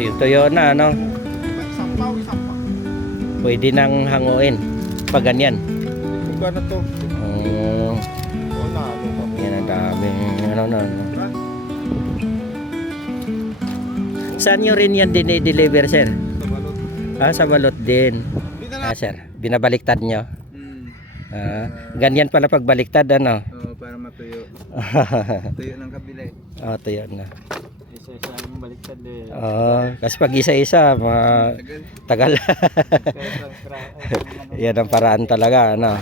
Tuyo na, ano? Isampaw, isampaw. Pwede nang hanguin. Pag ganyan. Buka na to. Wala, Yan ang daming ano. Saan nyo rin yan dinideliver, sir? Sa balot. Sa balot din. Sir, binabaliktad nyo. Ganyan pala pag baliktad, ano? Oo, para matuyo. Tuyo ng kabila eh. Tuyo na. Isa-isa ang baliktad eh. Kasi pag isa-isa, tagal. Yan ang paraan talaga, ano?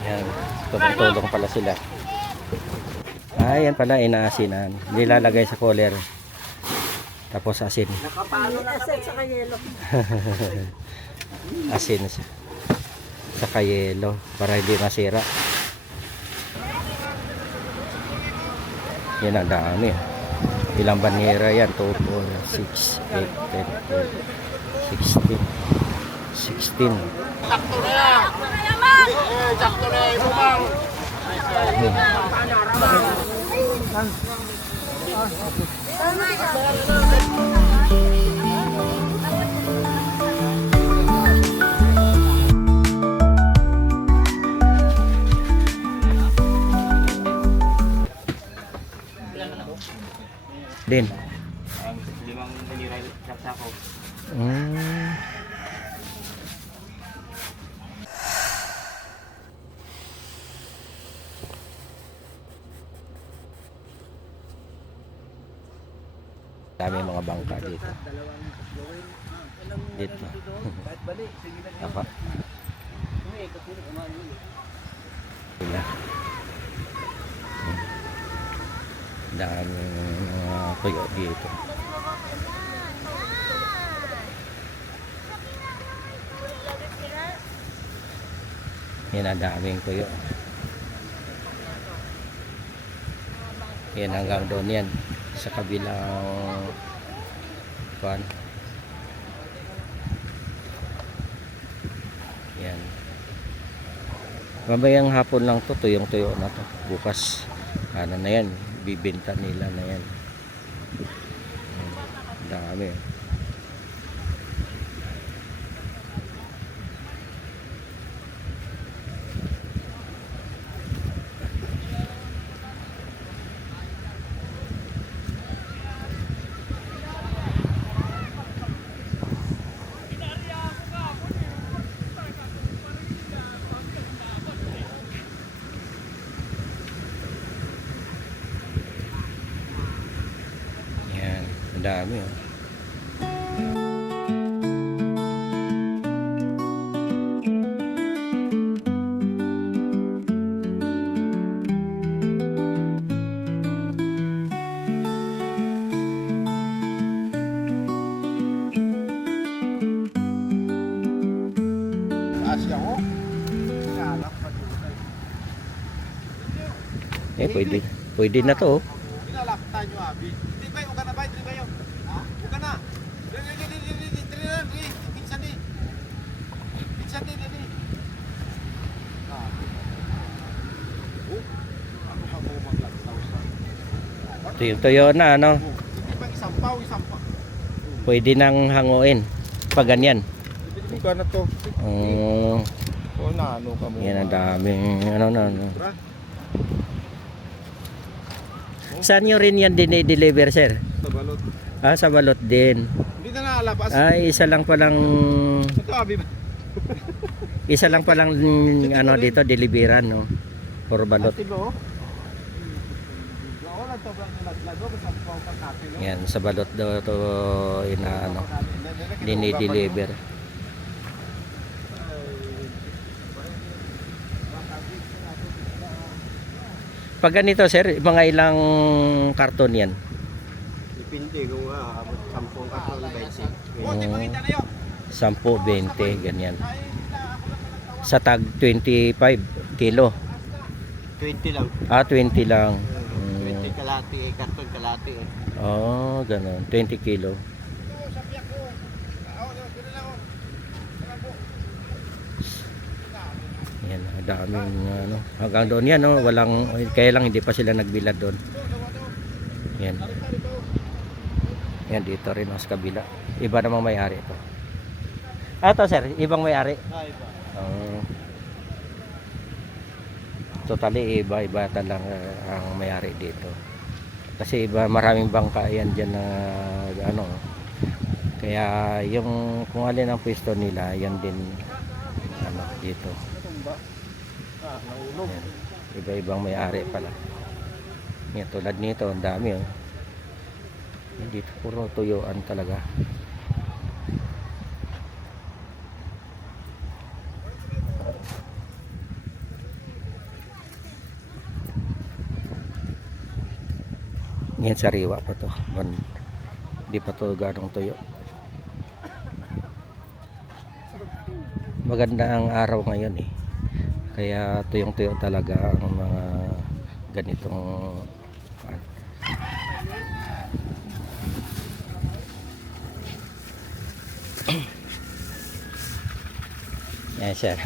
Yan, tulong pala sila. Yan pala, inaasinan. Nilalagay sa cooler. Tapos asin. Asin sa kayelo. Asin sa kayelo para hindi masira. Yan ang dami. Ilang banera yan? 2, 4, 6, 8, 10, 12, 16. Sakto na yan! Sakto na yan! Bumang! Din. 5 banira sa ko. Dami mga bangka dito. Dito. Apa? Sila. Dami tuyo dito. Yan ang daming tuyo. Yan hanggang doon yan. Sa kabilang pan. Yan. Mamayang hapon lang to, tuyong tuyo na to. Bukas ano na yan, bibenta nila na yan. Dami. Ang dami, oh. Asya ko. Pwede na to, oh. Pinalaktan nyo, abi. Hindi ba yung na ba? Hindi ba yung? Ha? Huwag ka na. Pinsan di. Pinsan di. Ano ka mo maglagtaw sa? Tuyo na, ano? Hindi ba isampaw? Pwede nang hanguin. Pag ganyan. Buka na to. Ano ka mo? Yan ang daming ano. Saan nyo rin yan dinideliver, sir? Sa balot. Sa balot din. Hindi na naalabas. Isa lang palang Ito, abi. isa lang palang ano dito, deliveran, no? For balot. Yan, sa balot daw to inaano, dinideliver. Pag ganito, sir, mga ilang karton yan? Depende kung 10 karton 20. 10, 20, ganyan. Sa tag 25 kilo. 20 lang. 20 lang. 20 kalati, karton kalati. Ganun. 20 kilo. daming ano, hanggang doon yan, no? Walang, kaya lang hindi pa sila nagbilad doon. Yan. Yan dito rin sa kabila. Iba namang may-ari ito. Ito sir, ibang may-ari. Totally iba talaga ang may-ari dito. Kasi iba, maraming bangka yan dyan na ano. Kaya yung kung alin ang pwesto nila, yan din ano dito. Yan. Iba-ibang may-ari pala. Yan, tulad nito, ang dami oh. Dito puro tuyuan talaga. Yan sariwa pa to. Hindi pa to ganong tuyo. Maganda ang araw ngayon eh. Kaya tuyong-tuyo talaga ang mga ganitong yan siya.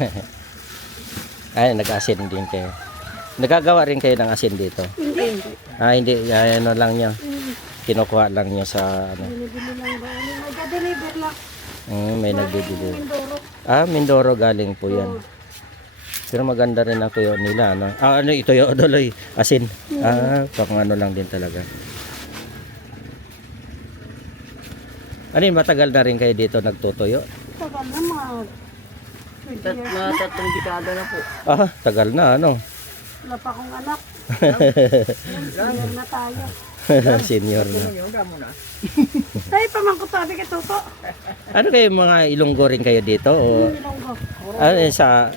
Ay, nag-asin din kayo. Nagagawa rin kayo ng asin dito? Hindi. Hindi. Ano lang nyo. Kinukuha lang nyo sa ano. Binibili lang ba? Nag-deliver lang. May nagde-deliver. Mindoro. Mindoro galing po yan. Pero maganda rin ang tuyo nila. Ano, ano ito yung odoloy? Asin. Pang ano lang din talaga. Ano yun, matagal na rin kayo dito nagtutuyo? Tagal na mga 20 years na. Tatlong dekada na po. Tagal na ano. Wala pa akong anak. Senior na tayo. Senior na. Tayo pamangkot sabi kay Toto. Ano kayo, mga Ilonggo rin kayo dito? O, Ilonggo. sa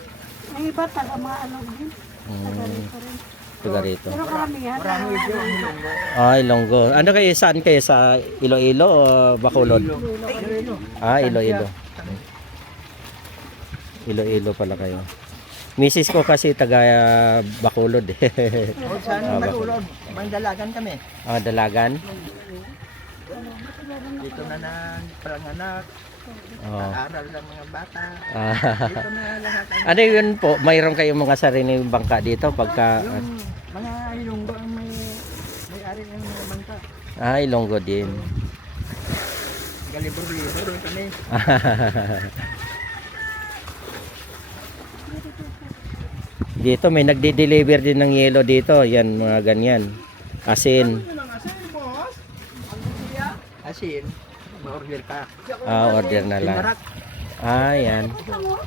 Ang iba taga mga ano din. Taga rito rin. taga rito? Pero karamihan. Ilonggo. Ano kayo, saan kayo? Sa Iloilo o Bacolod? Iloilo. Iloilo pala kayo. Misis ko kasi taga Bacolod eh. Saan Bacolod? May dalagan kami. Dalagan? Dito na panganak. Aral ng mga bata. Dito na lahat. Ano yun po? Mayroon kayong mga sariling bangka dito pagka... Yung mga Ilonggo ang may-ari ng mga bangka. Ilonggo din. Galibor-libor kami. Dito may nagde-deliver din ng yelo dito. Yan, mga ganyan. Asin. Asin. Ma-order ka. Order na lang. Tinarak. Yan.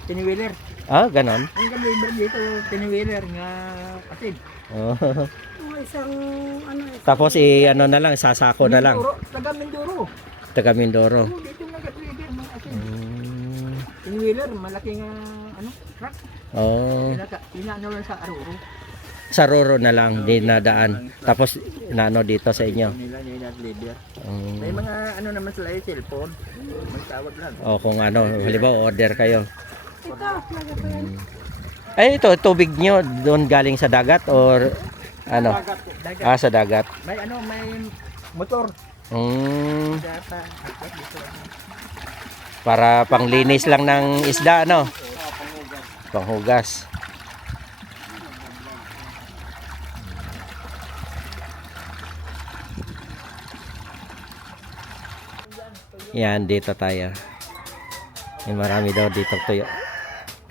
Tiniwheeler. Ganon. Ang deliver dito, tiniwheeler nga asin. Isang ano. Tapos ano na lang, sasako na lang. Taga Mindoro. Taga Mindoro. Dito nag-deliver ng asin. Tiniwheeler, malaking truck. Inaano lang sa Aruro. Sa Roro na lang, di nadaan. Tapos, nano dito sa inyo. Nila nag-deliver. May mga naman sila yung cellphone. Magtawag lang. Kung ano, halimbawa order kayo. Ito, lagay pa yan. Ito, tubig nyo doon galing sa dagat or ano? Dagat. Sa dagat. May may motor. Data. Para panglinis lang ng isda, ano? Panghugas. Yan, dito tayo. Marami daw dito tuyo.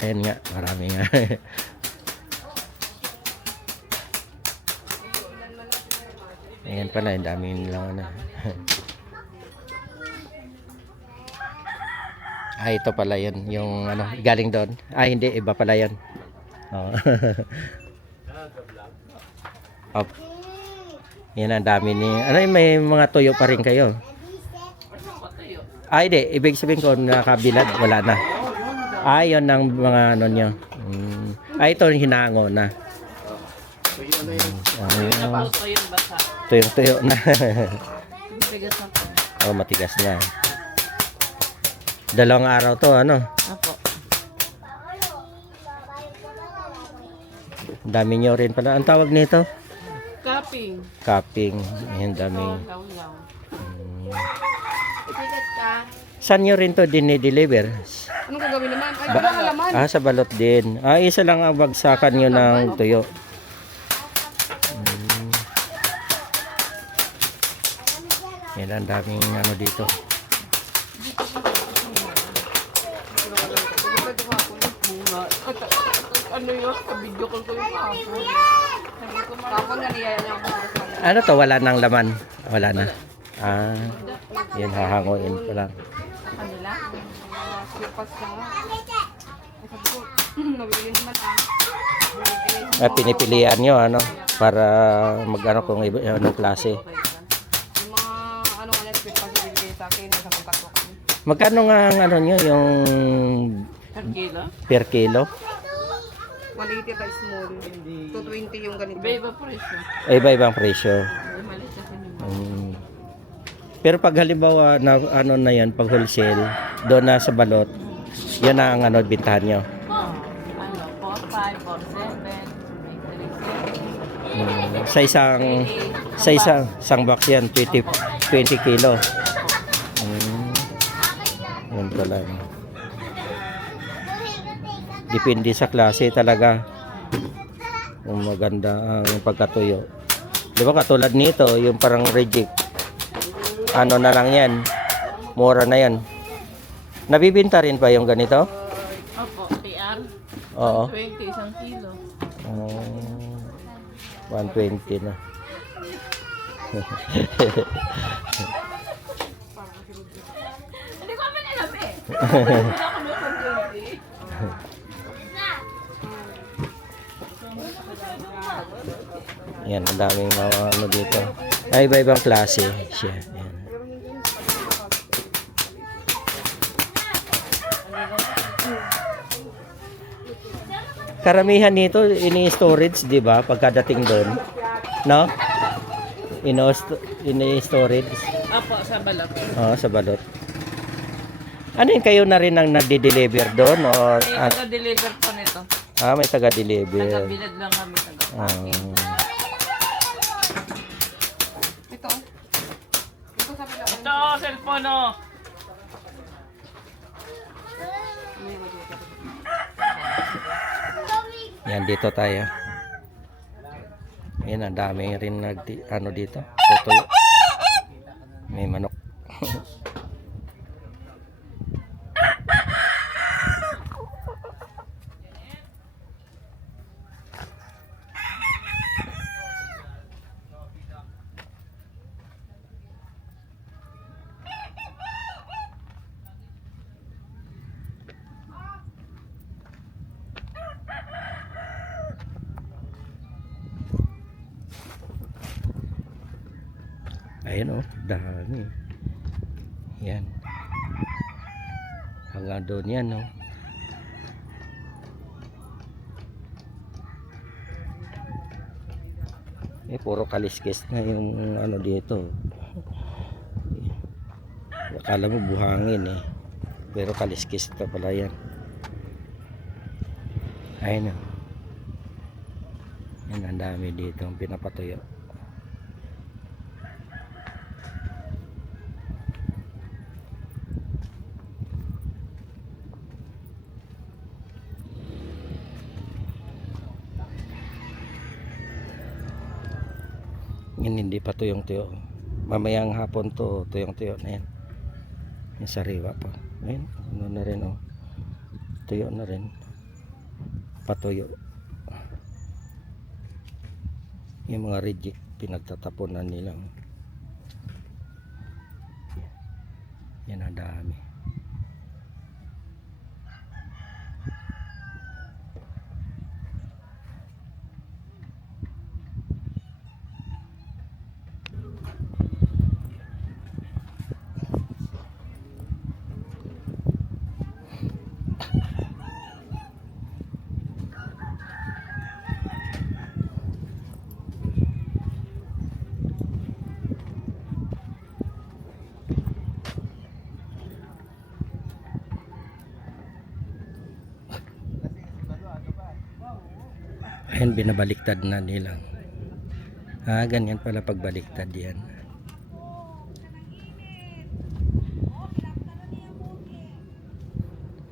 Ayan nga, marami nga. Ayan pala, ang dami nilang ano. Ito pala yun, yung ano, galing doon. Hindi, iba pala yun. Yan, ang dami ni, may mga tuyo pa rin kayo. Hindi, ibig sabihin ko nakabilad, wala na. Yun ang mga ano nyo. Ito hinango na. Tuyo na. Matigas na. Dalawang araw to, ano? Apo. Dami nyo rin pala. Ang tawag nito? Cupping. Cupping. Ayan, dami. Law-law. Itigas ka. Saan nyo rin to dinideliver? Anong gagawin naman? Ay, wala nga laman. Ah, sa balot din. Ah, isa lang ang bagsakan nyo ng tuyo. Yan, ang daming ano dito. Ano yun? Sa video call ko yung hapon. Hapon nga niya niya ako. Ano to? Wala nang laman? Wala na. Ah, yun, hahanguin ko lang. Kanila? Slippers na nga. Ay, sabi ko, nabili naman Ah, pinipilian nyo, ano? Para mag-ano kung anong klase. Yung mga ano nga slippers na bibigay sa akin, nasa kontak ko kami. Magkano nga ang ano nyo, yung Per kilo? per kilo? 180 tayo small. 220 yung ganito. Iba presyo. Iba-ibang presyo. Malit kasi nila. Pero pag halimbawa na ano na yan, pag wholesale, doon na sa balot, yan na ang ano bintahan nyo. Ano, 45, 47, 837. Sa isang box yan, 20 kilo. Yan pala. Depende sa klase talaga. Kung maganda ang pagkatuyo. Di ba katulad nito, yung parang reject. Ano na lang yan. Mura na yan. Nabibinta rin pa yung ganito? Opo, PR. Oo. 20, isang kilo. 120 na. Hindi ko naman alam eh. Hindi ako may 120. Yan, ang daming mga ano dito. Ay, iba-ibang klase siya. Yan. Karamihan nito ini-storage, 'di ba? Pagkadating doon, no? Ini-storage. Opo, sa balot. Oo, sa balot. Ano yun, kayo na rin ang nade-deliver doon o Taga-deliver po nito. may taga-deliver. Taga-bilad lang kami. Ito. Ito sa pila. Ito, cellphone oh. Yan, dito tayo. Yan, ang dami rin ano dito. Tutuyo. May manok. Ayun oh, dami. Yan. Hanggang doon yan oh. Puro kaliskis na yung ano dito. Akala mo buhangin eh. Pero kaliskis na pala yan. Ayun oh. Yan, ang dami dito ang pinapatuyo. Yan, hindi pa tuyong tuyo. Mamayang hapon to tuyong tuyo na yan. Yung sariwa pa. Ayun, ano na rin oh. Tuyo na rin. Patuyo. Yung mga reject pinagtatapunan nila. Yan ang dami. Ayun, binabaliktad na nila. Ganyan pala pagbaliktad yan.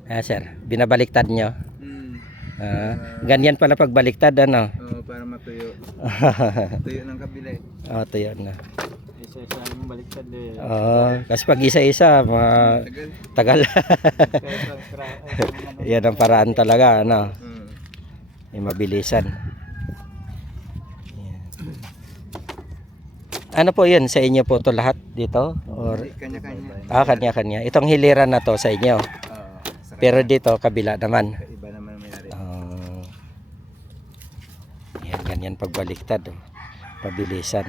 Ah, sir, binabaliktad nyo. Hmm. Ganyan pala pag baliktad, ano? Oo, para matuyo. Tuyo ng kabila eh. Oh, tuyo na. Isa-isa yung baliktad eh. Kasi pag isa-isa, Tagal. tagal. Yan ang paraan talaga, ano? Yung mabilisan. Yan. Ano po yun? Sa inyo po to lahat dito? Or, Kanya-kanya. kanya-kanya. Itong hiliran na to sa inyo. Sa Pero dito, kabila naman. iba naman may ari. Yan, ganyan pagbaliktad. Oh. Pabilisan.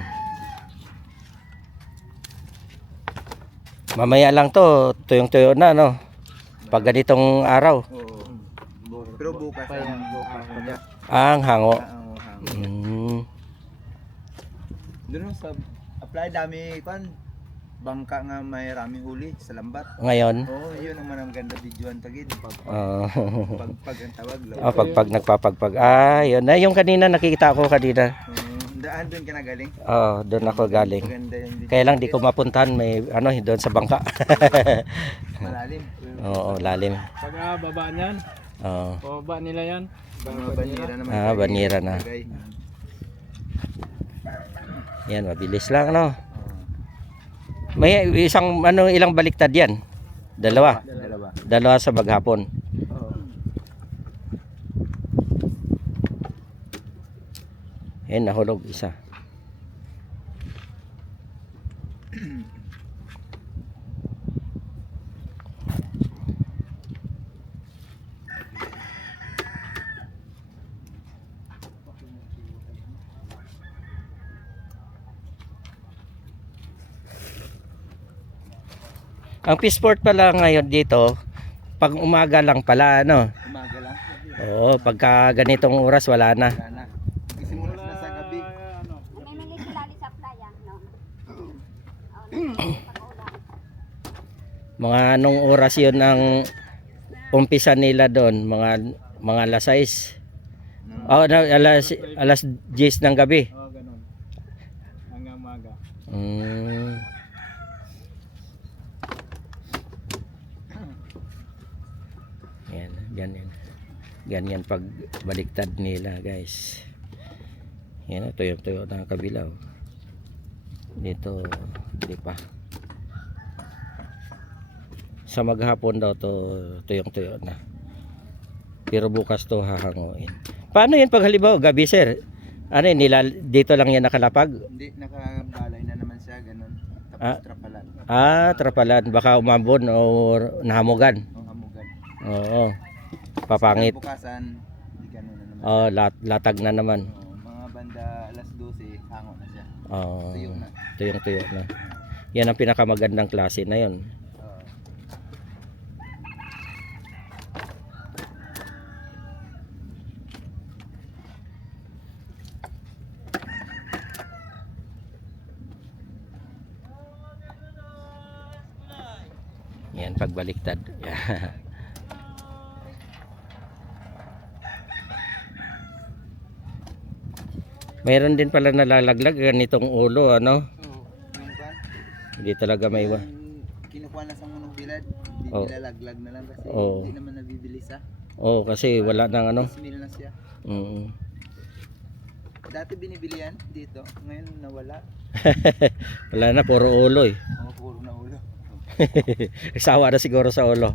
Mamaya lang to, tuyong-tuyo na, no? Pag ganitong araw. Oo. Pero bukas ang bukas. Ang hango. Oo, hangin. Doon sa apply dami kan bangka nga may rami huli sa lambat. Ngayon, Oo, yun ang manang ganda videoan tagid. oh. Pagpag ang tawag law. Pag nagpapagpag. Yun na. Yung kanina nakikita ko kanina. Daan doon ka na galing. Doon ako galing. Maganda yung video. Kaya lang di ko mapuntahan, may ano doon sa bangka. Malalim. Oo, lalim. Pag baba niyan, Oo. baba nila yan. Mga banira naman. Banira na. Lagay. Yan, mabilis lang, no? May isang ilang baliktad yan? Dalawa. Dalawa sa maghapon. Yan, nahulog isa. Ang Peaceport pala ngayon dito, pag umaga lang pala, ano? Umaga lang. Oo, pagka ganitong oras wala na. Wala na. Isimula na sa gabi. May nangikilali sa playa, no? Mga anong oras yun ang umpisa nila doon? Mga alas 6. Oh, alas 10 ng gabi. Ganun. Hanggang maga. Yan, ganyan. Ganyan pag baliktad nila, guys. Yan, tuyo-tuyo na kabila. Oh. Dito, di pa. Sa maghapon daw to tuyong-tuyo na. Pero bukas to hahanguin. Paano yan pag halimbawa gabi, sir? Ano yun, dito lang yan nakalapag? Hindi, nakabalay na naman siya, ganun. Tapos trapalan. Trapalan. Baka umambon o nahamugan. O hamugan. Oo. Papangit. Bukasan, hindi ganun na naman. Latag na naman. Mga banda alas 12, hango na siya. Oo. Tuyo na. Tuyong-tuyo na. Yan ang pinakamagandang klase na yon. Yan, pagbaliktad. Mayroon din pala nalalaglag ganitong ulo, ano? Oo. Yung kan, Hindi talaga may iwa. kinukuha na sa munong bilad, hindi Oo. nilalaglag na lang kasi Oo. hindi naman nabibilis ha. Oo, kasi wala nang ano. Ismil na siya. Dati binibili yan dito, ngayon nawala. Wala na, puro ulo eh. Puro na ulo. Sawa na siguro sa ulo.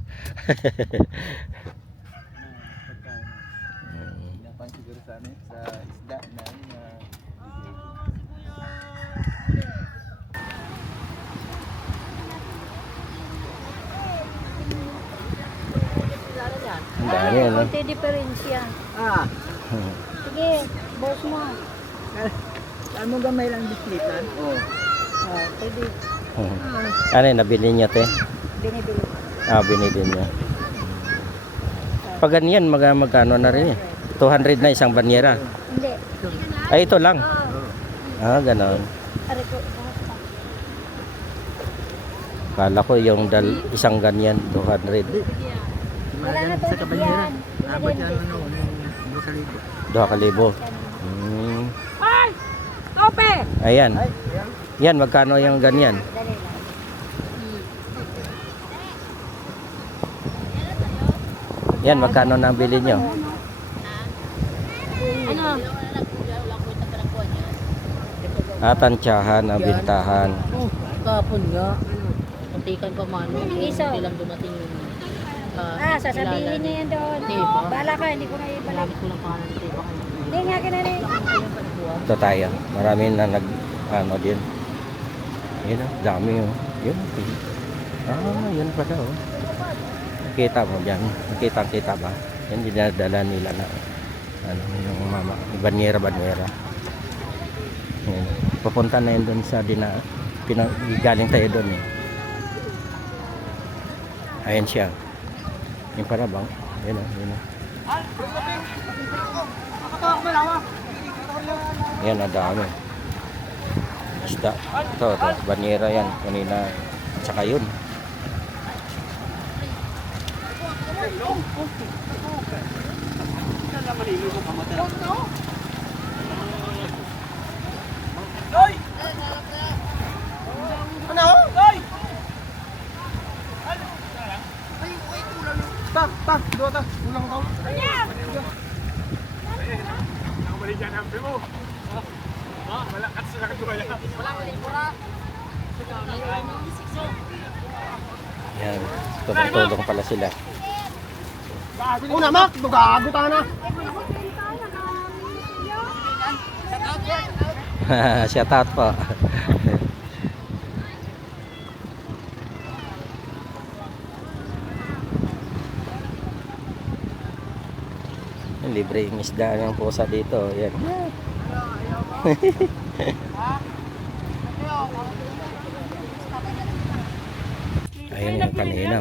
Napan siguro sa amin, sa isda na Ang dami, ano? Konti diferensya. Sige, boss mo. Saan mo gamay lang bislitan? Oo. Pwede. Ano yun, nabili niyo, te? Binibili. Binili niyo. Pag ganyan, magkano na rin eh? 200 na isang banyera. Hindi. Ay, ito lang. Oo. Ganon. Ari ko. Kala ko yung isang ganyan, 200. Wala na to yan. Abot yan ano, 2,000. 2,000. Ay! Tope! Ayan. Yan, magkano yung ganyan? Dali lang. Yan, magkano nang bili nyo? Ano? Tansyahan ang bintahan. Oh, kapon nga. Kuntikan pa man. Hindi lang dumating yung Sasabihin niya yan doon. Diba? Bahala ka, hindi ko na ibalik. Malapit ko lang pangalan ng tiba kayo. Hindi nga kinari. Ito tayo. Marami na nag ano din. Yun oh, dami oh. Yun. Yun pala oh. Nakita mo dyan. Nakita ba? Yan dinadala nila na ano yung mama. Banyera. Yan. Papunta na yun doon sa galing tayo doon eh. Ayan siya. Yung para bang. Yun oh. Yan, ang dami. Isda. Ito, banyera yan. Kanina. Tsaka yun. Yan. Tulong pala sila. Una mak, gago ta na. Shout out po. Libre yung isda ng pusa dito. Yan. Ayun yung kanina.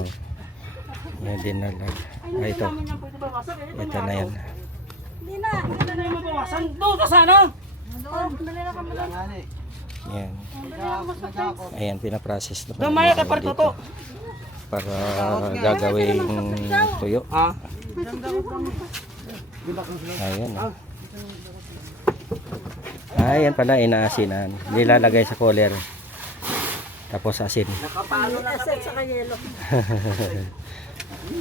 Yan din na lang. Ito. Ito na yan. Hindi na. Doon ka sana. Dali na kami doon. Yan. Ayan, pinaprocess na Gamay ka dito parto. para gagawing tuyo. Ayan. Ayan pala, inaasinan. Nilalagay sa cooler. Tapos asin. Asin sa kayelo.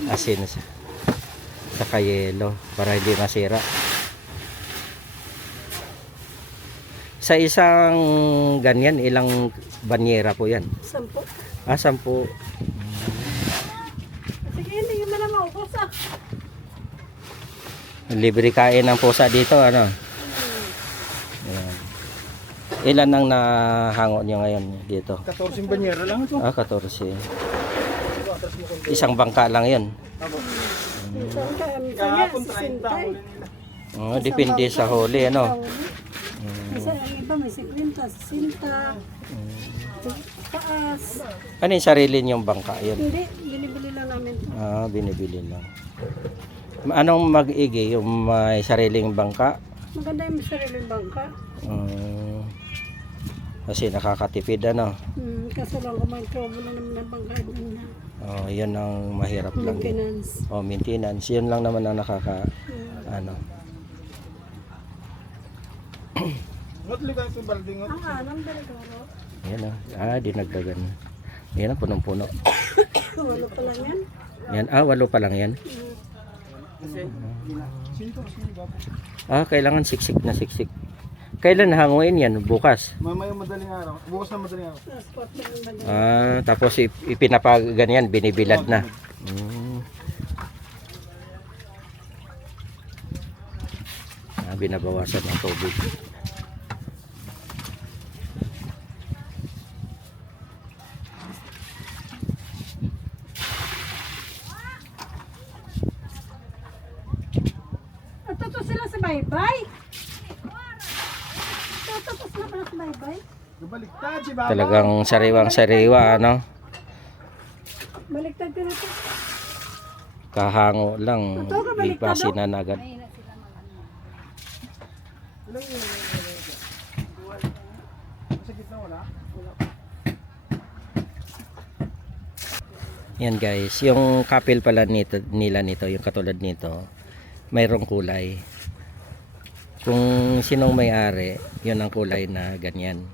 Asin sa kayelo para hindi masira. Sa isang ganyan, ilang banyera po yan? 10. 10. Sige, hindi mo na maubos ah. Libre kain ng pusa dito, ano? Ayan. Ilan ang nahango nyo ngayon dito? 14 banyera lang ito. 14. Isang bangka lang yun. Kahapon 30 huli nila. Depende sa huli, ano? Kasi ang iba may 50, 60. Taas. Ano yung sarili nyong bangka yun? Hindi, binibili lang namin. Binibili lang. Anong mag-igi? Yung may sariling bangka? Maganda yung sariling bangka. Kasi nakakatipid, ano? Kaso lang kung may trouble na naman ang bangka din na Yun ang mahirap lang. maintenance. Maintenance. Yun lang naman ang ano. Ngot ligan sa balding ngot. Ang anong dalagaro. Yan dinagdagan. Yan punong-puno. Walo pa lang yan. Yan, 8 pa lang yan. Kailangan siksik na siksik. Kailan hanguin yan? Bukas. Mamaya madaling araw. Bukas na madaling araw. Transport na yung banda. Tapos ipinapaganyan, binibilad na. Binabawasan ng tubig. Tutos sila sa baybay. Tutos na pala sa baybay. Baliktad si Baba. Talagang sariwang-sariwa, ano? Baliktad ka na ito. Kahango lang, ipasin na agad. Yan guys, yung kapil pala nila nito, yung katulad nito, mayroong kulay. Kung sinong may-ari, yun ang kulay na ganyan.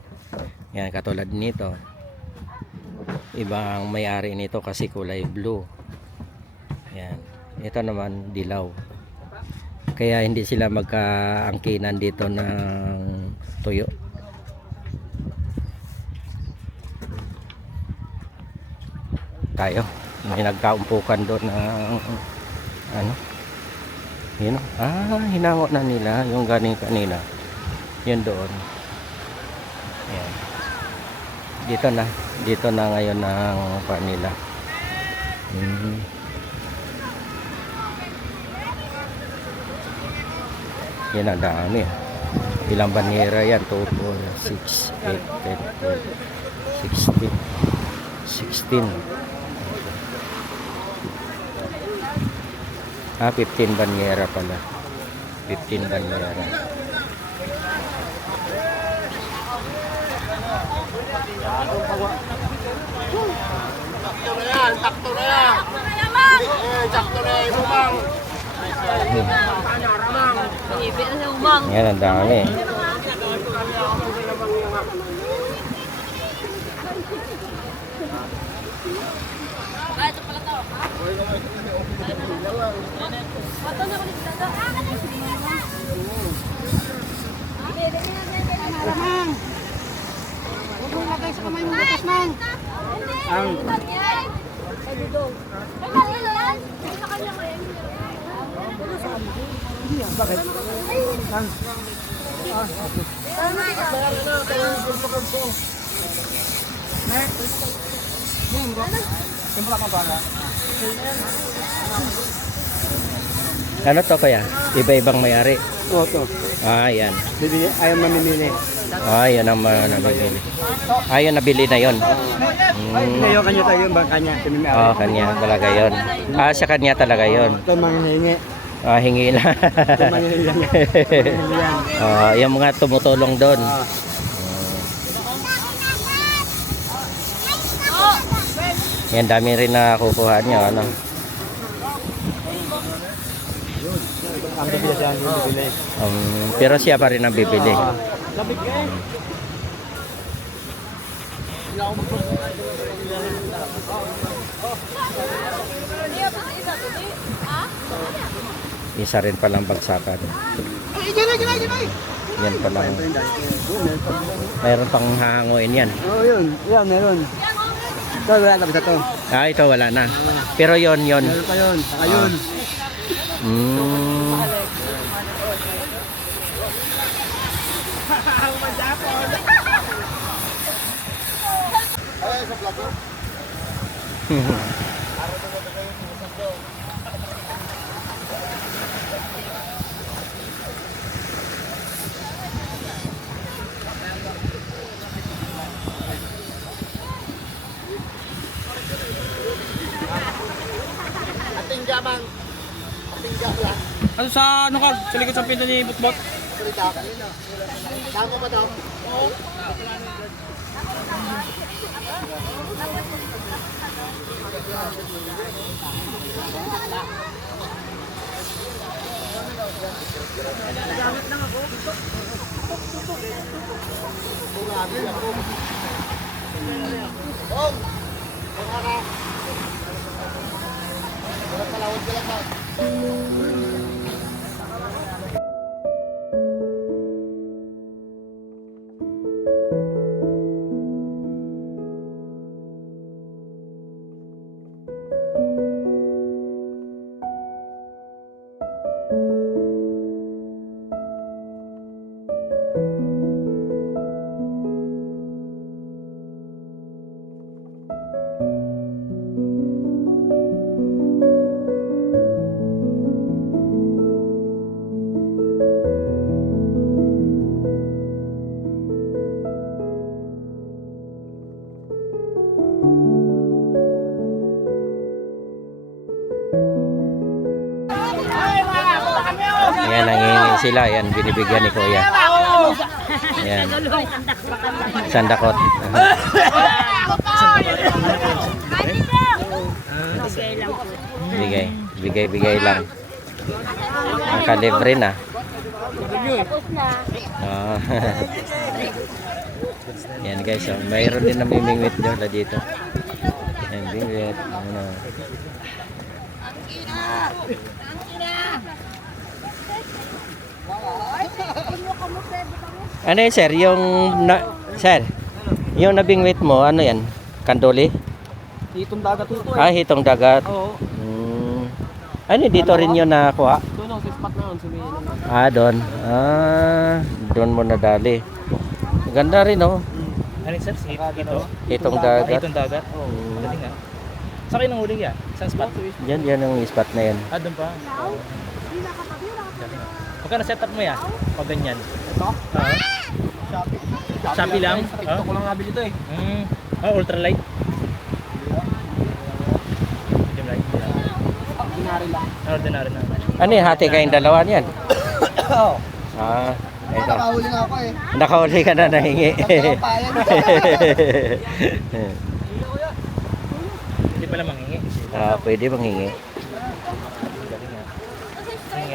Yan, katulad nito. Ibang may-ari nito kasi kulay blue. Yan. Ito naman dilaw. Kaya hindi sila magkaangkinan dito ng tuyo. Tayo, may nagkaumpukan doon ng ano? Yun, hinango na nila yung galing kanina. Yun doon. Ayan. Dito na ngayon ang kanila. Yan ang dami. Ilang banyera yan? 2, 4, 6, 8, 10, 12, 16. 15 banyera pala. 15 banyera. Sakto na yan! Sakto na yan, umang! Ibig na umang! Yan ang dami. Ito pala to. Ito na ulit dito. Mang! Huwag mong lagay sa kamay mo butas, Mang! Ang... Ay, dudong. Ay, mali yan! Sa kanya mo yan. Bakit? Mang! Siyempre ka ba? Ano to kaya? Iba-ibang may-ari. Oo, to. Yan. Ayaw mamimili. Yan ang nabili. Yan nabili na yon. Ngayon kanya tayo yung kanya. Kanya talaga yon. Sa kanya talaga yon. Ito manghihingi. Hingi na. Ito manghihingi yan. Yung mga tumutulong doon. Yan, dami rin na kukuha nyo. Ano? Ang bibili siya ang bibili. Pero siya pa rin ang bibili. Labig ka eh. Isa rin palang bagsakan. Yan palang. Mayroon pang hanguin yan. Oo, yun. Yan, meron. Ito, wala tapos ito. Ito wala na. Pero yon. Meron pa yun. Saka yun. Ano sa ano ka? Sa likod sa pinto ni Butbot? Ayan, nangihingi sila. Ayan, binibigyan ni Kuya. Ayan. Sandakot. Bigay lang. Ang kalibre na. Yan guys, mayroon din namimingwit doon dito. Ayan, bingwit. Ano yun, sir? Sir, yung nabingwit mo, ano yan? Kandoli? Itong dagat ito Ah, hitong dagat. Oo. Ano, dito rin yun nakuha? Doon sa spot na yun, sumihin naman. Ah, doon. Doon mo nadali. Ganda rin, oh. Ano sir? Ito? Hitong dagat. Itong dagat? Oo. Galing nga. Sa kayo nang huli yan? Isang spot? Yan yung spot na yan. Ah, doon pa. Magkano setup mo yan? Pag ganyan? Ito? Shopee lang? TikTok ko lang nabili ito eh. Ultralight? Medium light? Ordinary lang. Ordinary lang. Ano yung hati kayong dalawa niyan? Oo. Ah, ito. Nakahuli nga ako eh. Nakahuli ka na nahingi. Hindi pala manghingi. Pwede bang hingi? Galing nga. Hingi.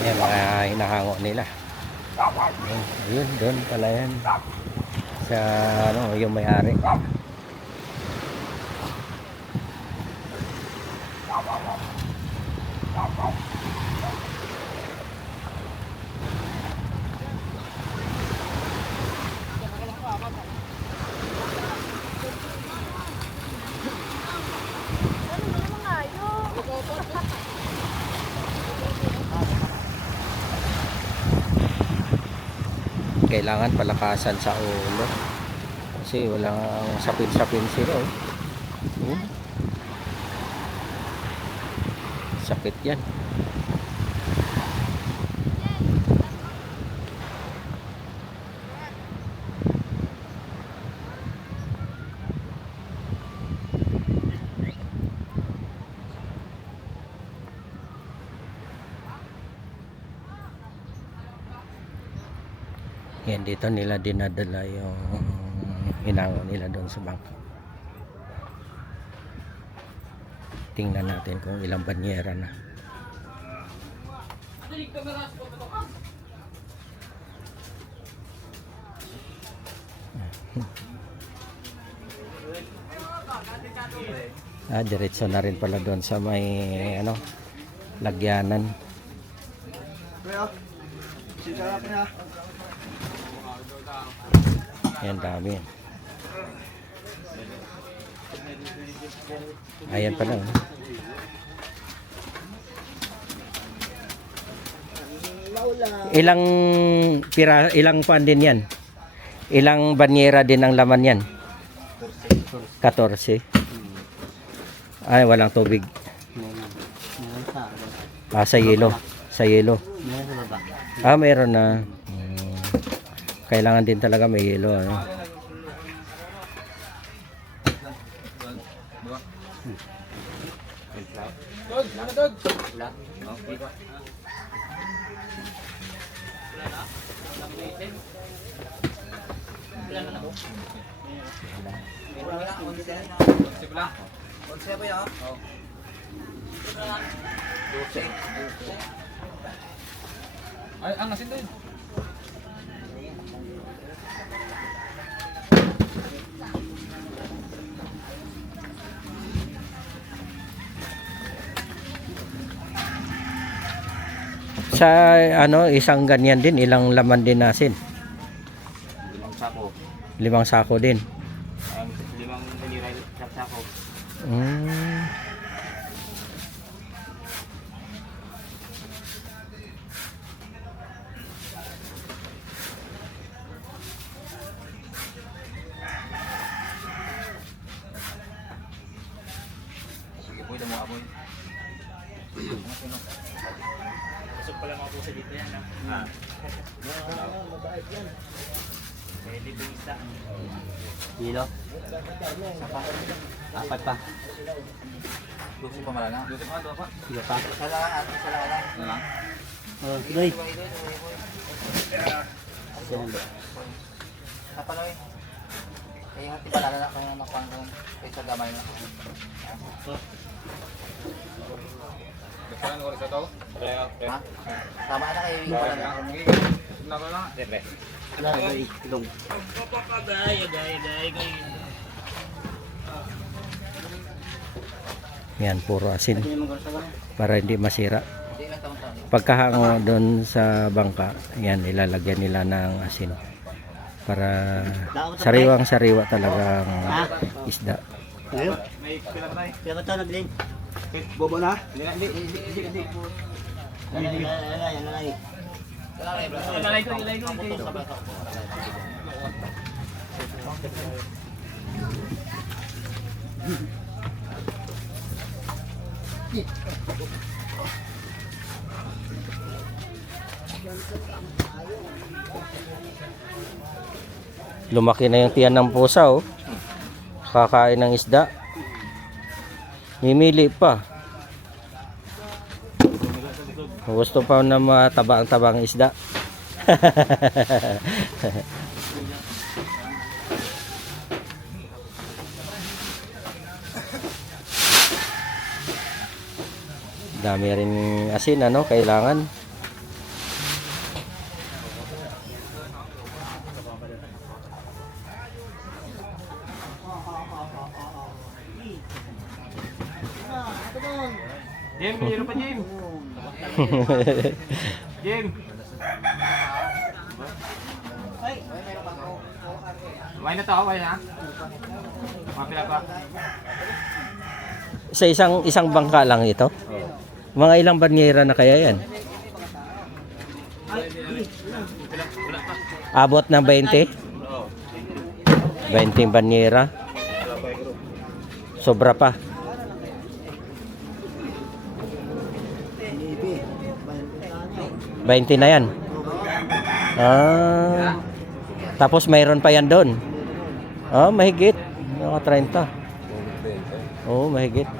Yan mga hinahango nila. Yun, doon pala yan. Sa ano, yung may-ari. Kailangan palakasan sa ulo kasi walang sapin-sapin sila, oh. Sakit yan. Yan, dito nila dinadala yung hinango nila doon sa bangka. Tingnan natin kung ilang banyera na. Diretso na rin pala doon sa may ano, lagyanan. Yan, dami. Ayan pala, oh. Ilang pan din yan? Ilang banyera din ang laman yan? 14. Ay, walang tubig. Sa yelo. Sa yelo. Meron na. Kailangan din talaga may yelo, ano. Ay, ang asin doon. Sa ano, isang ganyan din, ilang laman din nasin? 5 sako. 5 sako din. 5 niliray sako. Sige po, damo aboy. Pasok pala mga pusa dito yan, ha? Mabait yan. Pwede po isa. Kilo? Apat pa. Lusi pa malala? Lusi pa, doon pa? Sige pa. Salamat, salamat. Salamat. Doy. Kapaloy. Kaya hati pala na kaya nakuha ko kaysa gamay na. Tama na kayo yung pala. Siyempre. Yan, puro asin para hindi masira. Pagkahango doon sa bangka, yan, ilalagyan nila ng asin para sariwang sariwa talagang isda. Bobo na? Lumaki na yung tiyan ng pusa, oh. Kakain ng isda. Mimili pa. Gusto pa na matabang-tabang isda. Dami rin asin, ano, kailangan. Jim, mayroon pa Jim. Jim. Kumain na to, kumain na. Mapila pa. Sa isang bangka lang ito. Mga ilang banyera na kaya yan? Abot ng 20? 20 banyera. Sobra pa. $20 na yan. Tapos mayroon pa yan doon. Mahigit. Mga 30. Mahigit.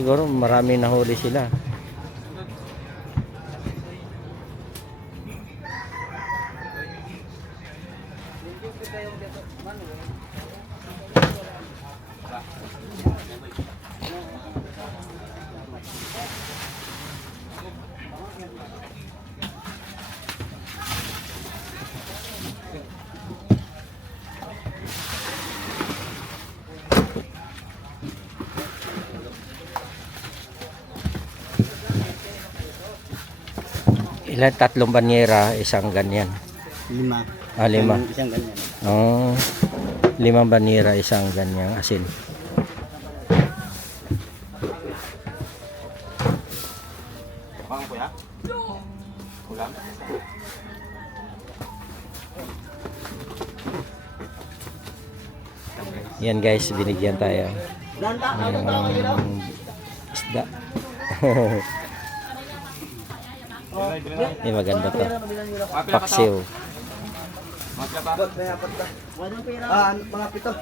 Siguro marami nahuli sila. Ilan? 3 banyera, isang ganyan. 5. 5. Isang ganyan. 5 banyera, isang ganyang asin. Bang kuya? Ulam? Yan guys, binigyan tayo ng isda. Maganda to. Paksiw. Mapila pa. Mga 7.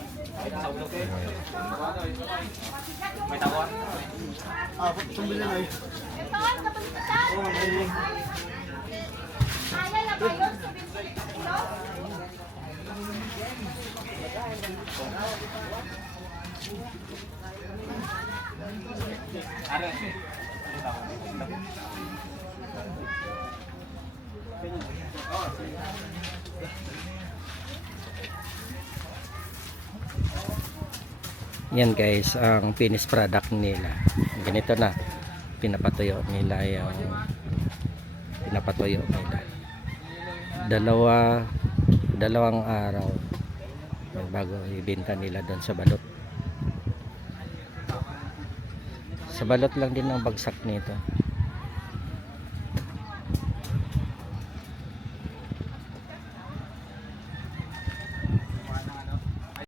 May tawa. Tumbilan ay. Yan guys, ang finished product nila. Ganito na. Pinapatuyo nila yung dalawang araw bago ibenta nila doon sa balot. Sa balot lang din ang bagsak nito.